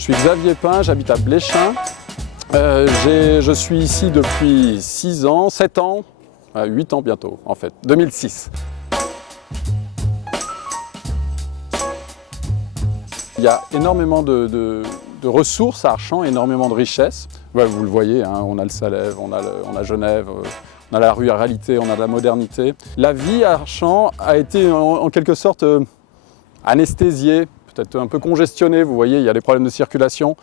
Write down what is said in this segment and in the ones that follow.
Je suis Xavier Pin, j'habite à Bléchin. Je suis ici depuis 6 ans, 7 ans, 8 ans bientôt en fait, 2006. Il y a énormément de ressources à Archamps, énormément de richesses. Ouais, vous le voyez, hein, on a le Salève, on a Genève, on a la ruralité, on a la modernité. La vie à Archamps a été en quelque sorte anesthésiée, peut-être un peu congestionnée. Vous voyez, il y a des problèmes de circulation,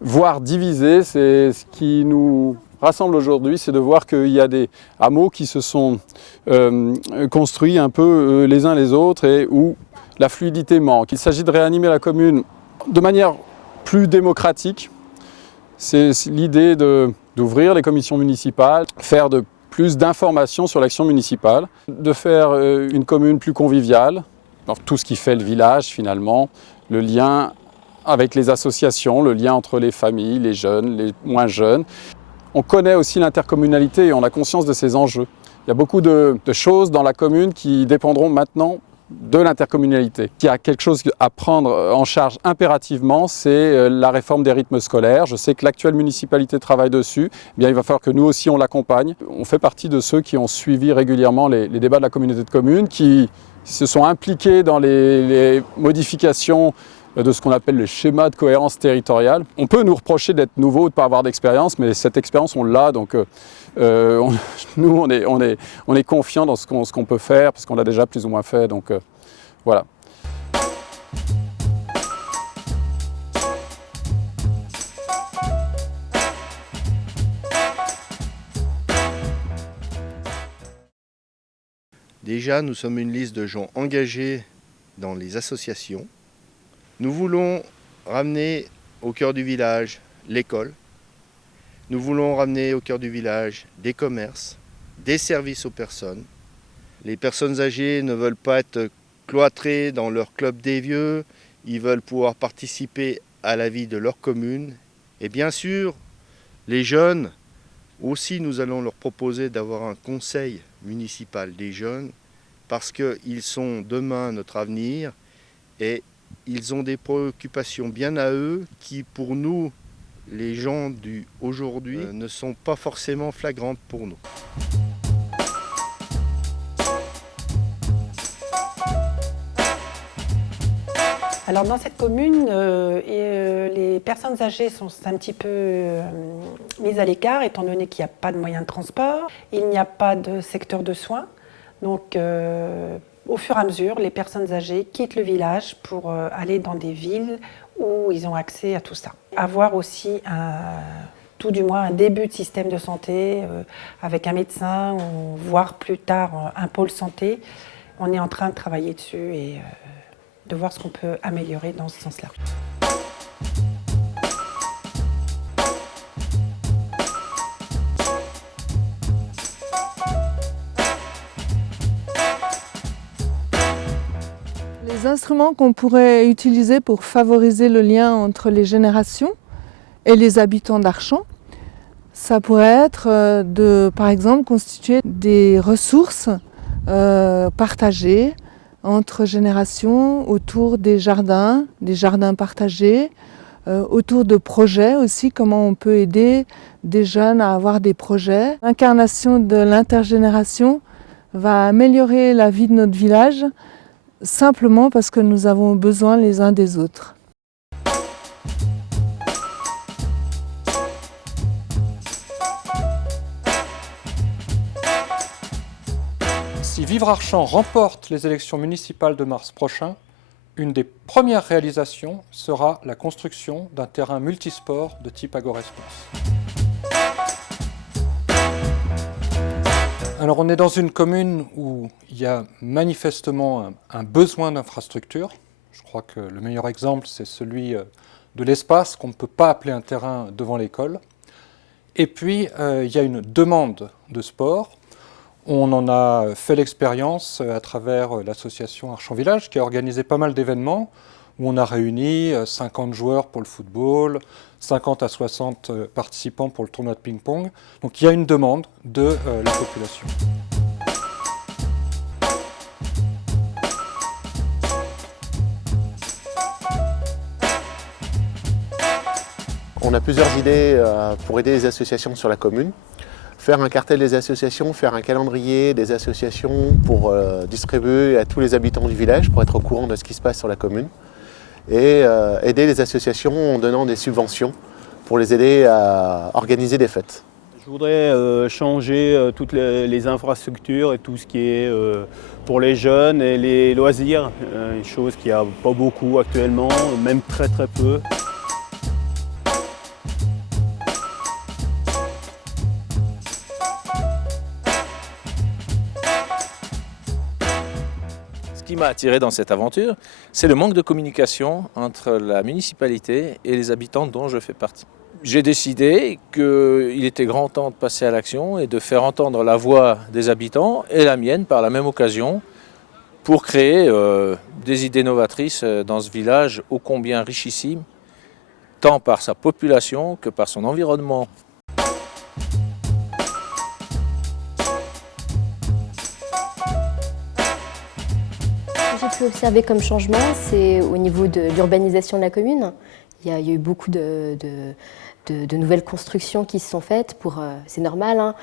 voire divisée. C'est ce qui nous rassemble aujourd'hui, c'est de voir qu'il y a des hameaux qui se sont construits un peu les uns les autres et où la fluidité manque. Il s'agit de réanimer la commune de manière plus démocratique. C'est l'idée d'ouvrir les commissions municipales, faire plus d'informations sur l'action municipale, de faire une commune plus conviviale, tout ce qui fait le village finalement, le lien avec les associations, le lien entre les familles, les jeunes, les moins jeunes. On connaît aussi l'intercommunalité et on a conscience de ses enjeux. Il y a beaucoup de choses dans la commune qui dépendront maintenant de l'intercommunalité. Il y a quelque chose à prendre en charge impérativement, c'est la réforme des rythmes scolaires. Je sais que l'actuelle municipalité travaille dessus. Eh bien, il va falloir que nous aussi on l'accompagne. On fait partie de ceux qui ont suivi régulièrement les débats de la communauté de communes, qui se sont impliqués dans les modifications de ce qu'on appelle le schéma de cohérence territoriale. On peut nous reprocher d'être nouveau, de ne pas avoir d'expérience, mais cette expérience, on l'a. Donc, nous, on est confiants dans ce qu'on peut faire, parce qu'on l'a déjà plus ou moins fait. Donc, voilà. Déjà, nous sommes une liste de gens engagés dans les associations. Nous voulons ramener au cœur du village l'école. Nous voulons ramener au cœur du village des commerces, des services aux personnes. Les personnes âgées ne veulent pas être cloîtrées dans leur club des vieux. Ils veulent pouvoir participer à la vie de leur commune. Et bien sûr, les jeunes, aussi nous allons leur proposer d'avoir un conseil municipal des jeunes parce qu'ils sont demain notre avenir et ils ont des préoccupations bien à eux qui, pour nous, les gens du aujourd'hui, ne sont pas forcément flagrantes pour nous. Alors dans cette commune, les personnes âgées sont un petit peu mises à l'écart, étant donné qu'il n'y a pas de moyens de transport, il n'y a pas de secteur de soins. Donc, au fur et à mesure, les personnes âgées quittent le village pour aller dans des villes où ils ont accès à tout ça. Avoir aussi, tout du moins, un début de système de santé avec un médecin, ou voire plus tard un pôle santé. On est en train de travailler dessus et de voir ce qu'on peut améliorer dans ce sens-là. Les instruments qu'on pourrait utiliser pour favoriser le lien entre les générations et les habitants d'Archamps, ça pourrait être de, par exemple, constituer des ressources partagées entre générations autour des jardins partagés, autour de projets aussi, comment on peut aider des jeunes à avoir des projets. L'incarnation de l'intergénération va améliorer la vie de notre village, simplement parce que nous avons besoin les uns des autres. Si Vivre Archamps remporte les élections municipales de mars prochain, une des premières réalisations sera la construction d'un terrain multisport de type Agora-Espace. Alors on est dans une commune où il y a manifestement un besoin d'infrastructure. Je crois que le meilleur exemple, c'est celui de l'espace qu'on ne peut pas appeler un terrain devant l'école. Et puis, il y a une demande de sport. On en a fait l'expérience à travers l'association Archamps Village, qui a organisé pas mal d'événements, où on a réuni 50 joueurs pour le football, 50 à 60 participants pour le tournoi de ping-pong. Donc il y a une demande de la population. On a plusieurs idées pour aider les associations sur la commune. Faire un cartel des associations, faire un calendrier des associations pour distribuer à tous les habitants du village pour être au courant de ce qui se passe sur la commune. Et aider les associations en donnant des subventions pour les aider à organiser des fêtes. Je voudrais changer toutes les infrastructures et tout ce qui est pour les jeunes et les loisirs, une chose qu'il n'y a pas beaucoup actuellement, même très peu. Ce qui m'a attiré dans cette aventure, c'est le manque de communication entre la municipalité et les habitants dont je fais partie. J'ai décidé qu'il était grand temps de passer à l'action et de faire entendre la voix des habitants et la mienne par la même occasion pour créer des idées novatrices dans ce village ô combien richissime, tant par sa population que par son environnement. Ce que j'ai pu observer comme changement, c'est au niveau de l'urbanisation de la commune. Il y a eu beaucoup de nouvelles constructions qui se sont faites. C'est normal, hein,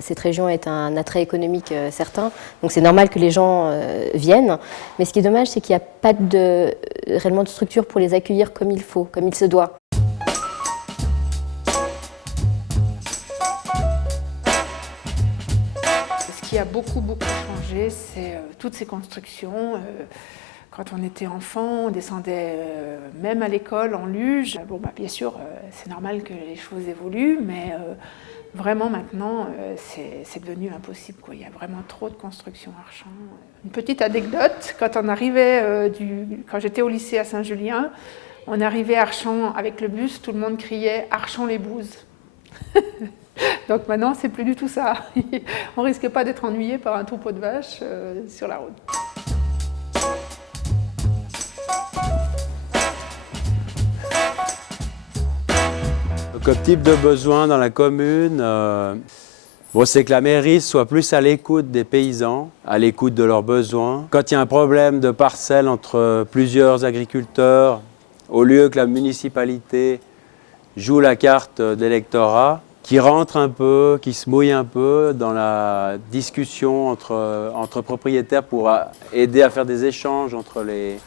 cette région est un attrait économique certain, donc c'est normal que les gens viennent. Mais ce qui est dommage, c'est qu'il n'y a pas réellement de structure pour les accueillir comme il faut, comme il se doit. Ce qui a beaucoup changé, c'est toutes ces constructions. Quand on était enfant, on descendait même à l'école en luge. Bon, bien sûr, c'est normal que les choses évoluent, mais vraiment maintenant, c'est devenu impossible, quoi. Il y a vraiment trop de constructions à Archamps. Une petite anecdote, quand j'étais au lycée à Saint-Julien, on arrivait à Archamps avec le bus, tout le monde criait « Archamps-les-Bouzes ». Donc maintenant, c'est plus du tout ça. On risque pas d'être ennuyé par un troupeau de vaches sur la route. Comme type de besoin dans la commune, c'est que la mairie soit plus à l'écoute des paysans, à l'écoute de leurs besoins. Quand il y a un problème de parcelle entre plusieurs agriculteurs, au lieu que la municipalité joue la carte d'électorat, qui rentre un peu, qui se mouille un peu dans la discussion entre propriétaires pour aider à faire des échanges entre les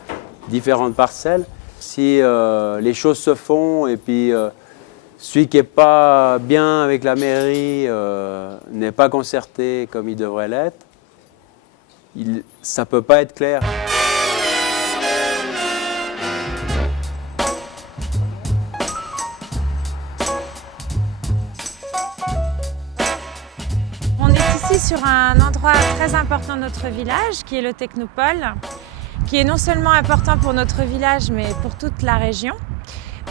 différentes parcelles. Si les choses se font et puis celui qui n'est pas bien avec la mairie n'est pas concerté comme il devrait l'être, ça ne peut pas être clair. On est ici sur un endroit très important de notre village, qui est le Technopole, qui est non seulement important pour notre village, mais pour toute la région.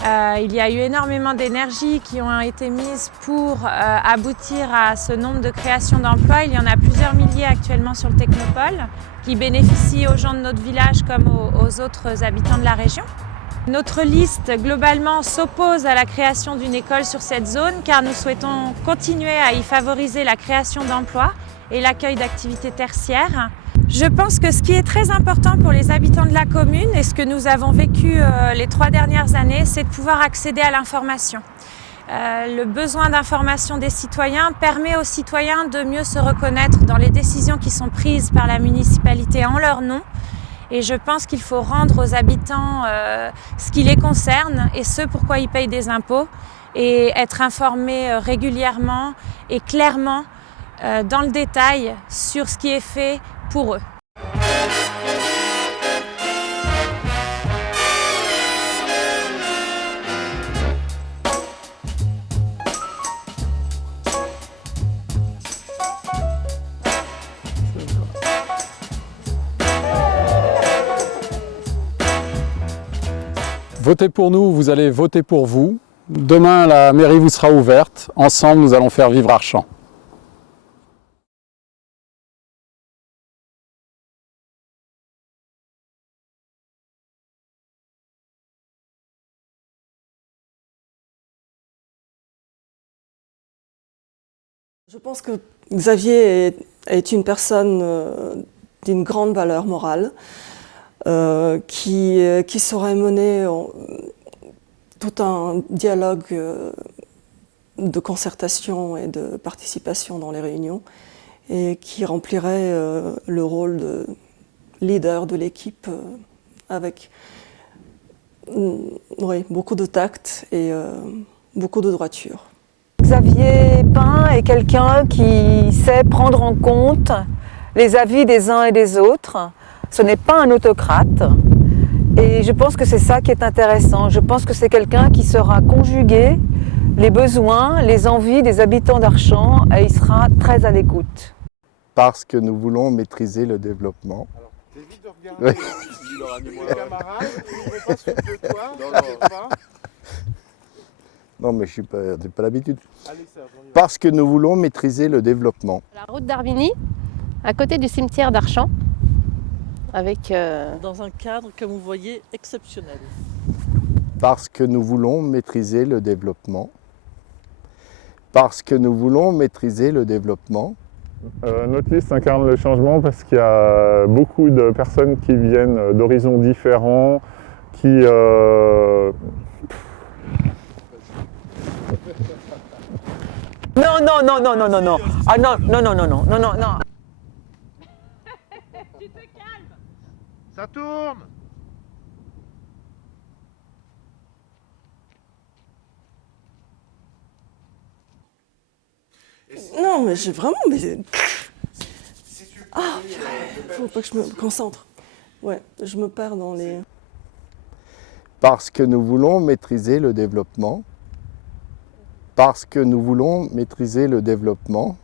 Il y a eu énormément d'énergie qui ont été mises pour aboutir à ce nombre de créations d'emplois. Il y en a plusieurs milliers actuellement sur le Technopole, qui bénéficient aux gens de notre village comme aux autres habitants de la région. Notre liste, globalement, s'oppose à la création d'une école sur cette zone car nous souhaitons continuer à y favoriser la création d'emplois et l'accueil d'activités tertiaires. Je pense que ce qui est très important pour les habitants de la commune et ce que nous avons vécu les 3 dernières années, c'est de pouvoir accéder à l'information. Le besoin d'information des citoyens permet aux citoyens de mieux se reconnaître dans les décisions qui sont prises par la municipalité en leur nom. Et je pense qu'il faut rendre aux habitants ce qui les concerne et ce pourquoi ils payent des impôts et être informés régulièrement et clairement dans le détail sur ce qui est fait pour eux. Votez pour nous, vous allez voter pour vous. Demain, la mairie vous sera ouverte. Ensemble, nous allons faire vivre Archamps. Je pense que Xavier est une personne d'une grande valeur morale, qui saurait mener tout un dialogue de concertation et de participation dans les réunions et qui remplirait le rôle de leader de l'équipe avec beaucoup de tact et beaucoup de droiture. Xavier Pain est quelqu'un qui sait prendre en compte les avis des uns et des autres. Ce n'est pas un autocrate. Et je pense que c'est ça qui est intéressant. Je pense que c'est quelqu'un qui saura conjuguer les besoins, les envies des habitants d'Archamps et il sera très à l'écoute. Parce que nous voulons maîtriser le développement. Alors, t'évites de regarder les camarades, tu ne veux pas se foutre de toi, t'inquiète pas. Non, mais je n'ai pas l'habitude. Allez, Serge, on y va. Parce que nous voulons maîtriser le développement. La route d'Arvigny, à côté du cimetière d'Archamps, avec... Dans un cadre, comme vous voyez, exceptionnel. Parce que nous voulons maîtriser le développement. Parce que nous voulons maîtriser le développement. Notre liste incarne le changement parce qu'il y a beaucoup de personnes qui viennent d'horizons différents, qui... Non, non, non, non, non, non, non. Ah non, non, non, non, non, non, non, non. Tu te calmes. Ça tourne. Non, mais j'ai vraiment... Ah, faut pas que je me concentre. Ouais, je me perds dans les... Parce que nous voulons maîtriser le développement. Parce que nous voulons maîtriser le développement.